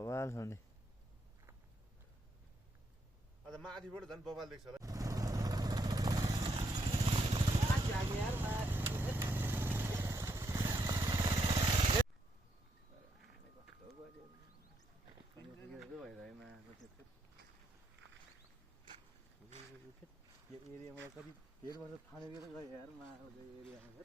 बवाल छ नि अझ माथिबाट झन् बवाल देख्छ होला यो एरियामा कति धेर वर्ष थालेको त गयो यार माको एरियामा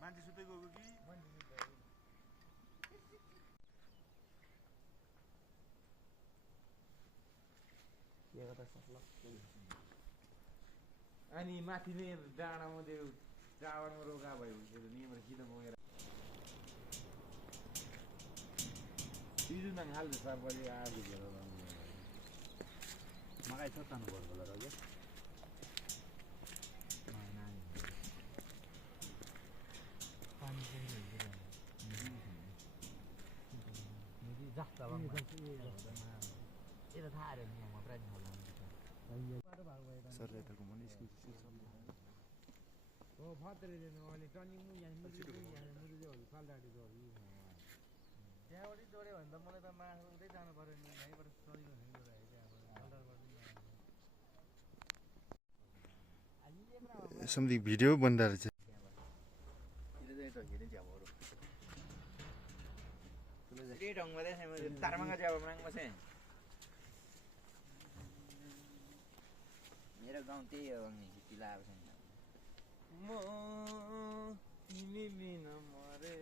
मान्छे सुत्दै गएको कि अनि माथि नै डाँडामा त्यो टावरमा रोका भयो त्यो नियमहरू सिधै बोकेर सिजुना हाल्छ सबैले आगो झेल मकै छ तानु पर्छ होला रगे पानी चाहिँ जस्तो यता थाहा नि यहाँ प्राइज होला सरले त घुमाउने स्कुल हो फत्रे दिनु अनि टर्निङ यहाँ सालडाडी जोडी त्यहाँबाट जोड्यो भने त मलाई त माथि उतै जानु पर्यो नि यहीँबाट सजिलो हुने कुरा समथिङ भिडियो बन्दा रहेछ मेरो गाउँ त्यही हो नि पिला अब छैन म तिमी बिना मरे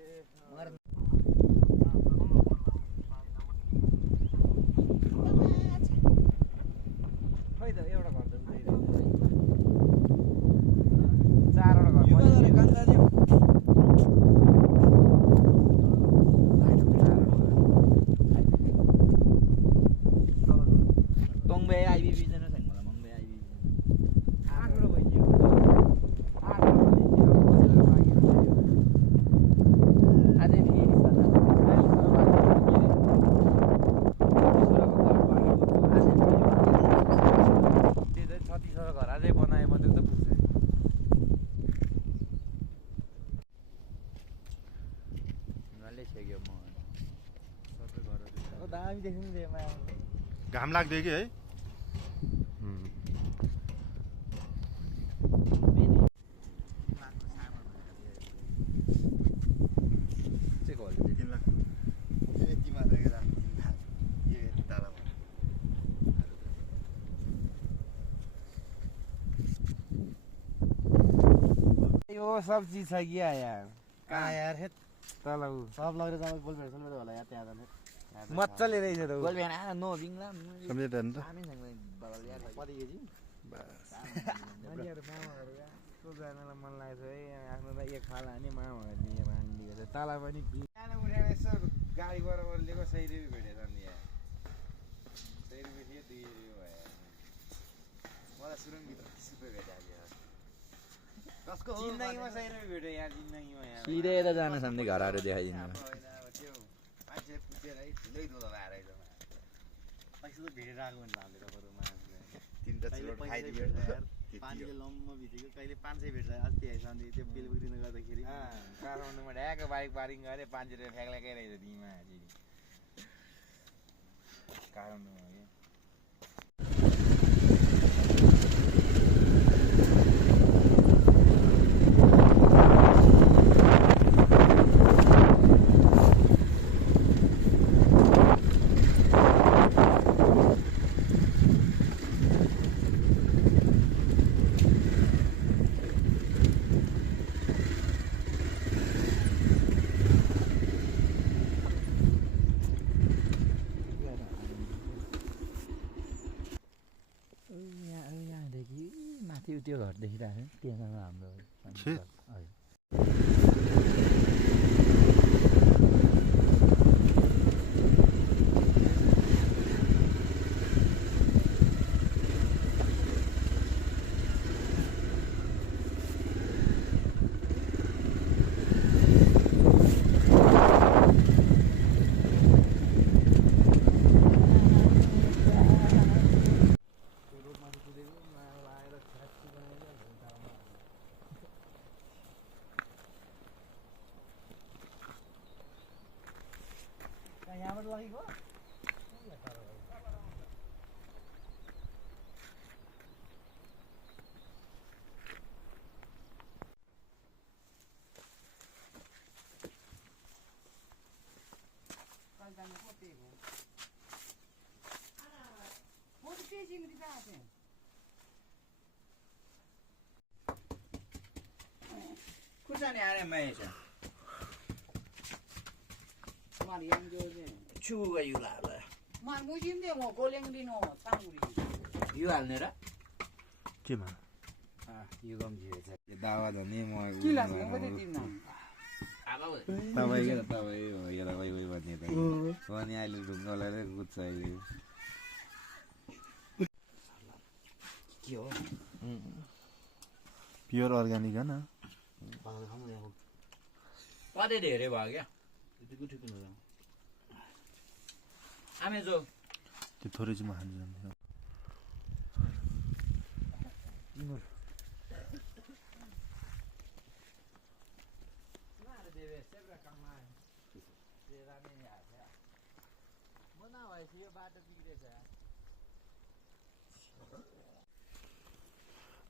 खै त एउटा घर त उतै चारवटा घर टोङबे आइबिबी छैन छैन मलाई मङबे आइबिबी आठवटा भइसक्यो अझै फेरि त्यो चाहिँ 36वटा घर अझै बनाए मात्रै त पुग्छ नले छेक्यो म सबै घरहरू दामी देख्नु नि त्यसमा घाम लाग्दै कि है यो सब चीज छ कि यार कहाँ यार हेत तल उ सब लगेर जाँदा गोलभेड सोलभेड होला यहाँ त्यहाँ जाने मजाले रहेछ त गोल बिहान आएर नो बिङ्ला सम्झेर नि त बगल यार कति केजी नानीहरू मामाहरू यस्तो जानलाई मन लाग्छ है आफ्नो त एक फाला हाने मामाहरू लिएर हानिदिएको छ तल पनि बिहान उठेर यसो गाडी बराबर लिएको 100 रुपियाँ भेटेछ नि यहाँ 100 रुपियाँ थियो 2 रुपियाँ भयो मलाई सुरुङभित्र 30 रुपियाँ भेटायो कसको जिन्दगीमा 100 रुपियाँ भेट्यो यहाँ जिन्दगीमा यहाँ सिधै यता जानु सम्झे घरहरू देखाइदिनु त्यो मान्छे पुगेर है ठुलै दुध आएर पैसा त भेटेर आएको भने हामीले बरु मान्छे तीनटा चिरोट खाइदियो पानीको लम्म भिजेको कहिले 500 भेट्छ अस्ति आइसन्धि त्यो बिल बुझ्नु गर्दाखेरि काठमाडौँमा ढ्याक्क बाइक पार्किङ गरेँ 5 रुपियाँ ठ्याक्लाकै रहेछ दिमा काठमाडौँमा के त्यो घर देखिरहेको छ त्यहाँसँग हाम्रो यहाँबाट लगेको Kusan yani mesa. Mar yang joje. Chuga yulala. Mar mujim de mo goleng dino tanguri. Yulal ne ra? केमा यो गम्जी छ दावा धनी म किला छ कति तिमना तपाईँ के तपाईँ हो यो तपाईँ उयो भन्ने त अनि अहिले ढुङ्गालाई गुच्छ अहिले के हो प्योर अर्ग्यानिक हैन कतै धेरै भयो क्या त्यतिको ठिक न आमे जो त्यो थोरै चाहिँ म खान्छु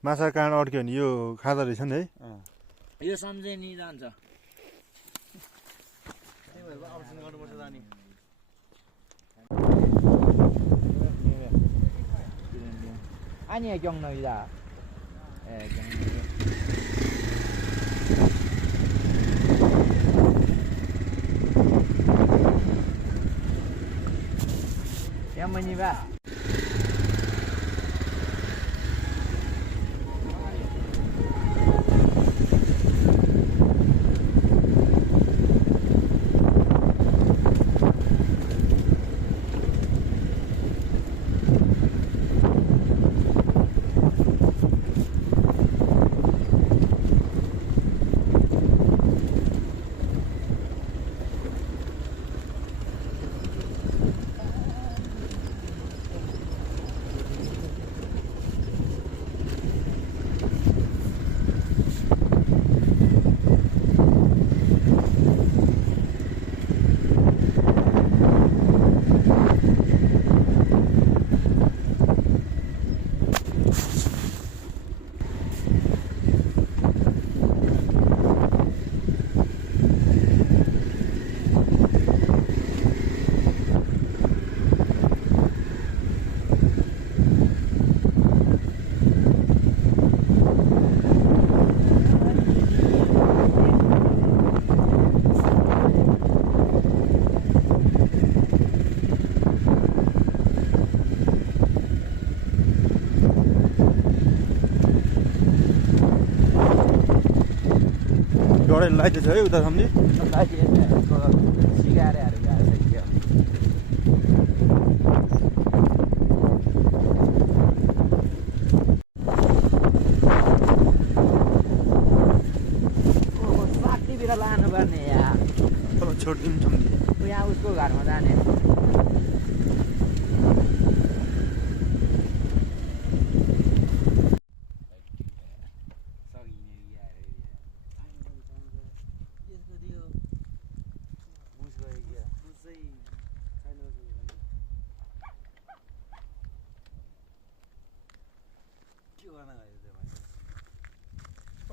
माछा काँड अड्क्यो भने यो खाँदो रहेछ नि है यो सम्झेनी जान्छ त्यही भएर अप्सन गर्नुपर्छ जानी अनि क्यों न इदा ए yang menyibah लाइट है उता सम्झी सिगारेहरू गएको साथीतिर लानुपर्ने यहाँ छोडिदिउँ सम्झी यहाँ उसको घरमा जाने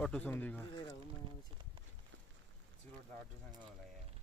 अटो सम्झीको चुरोट त अटोसँग होला यहाँ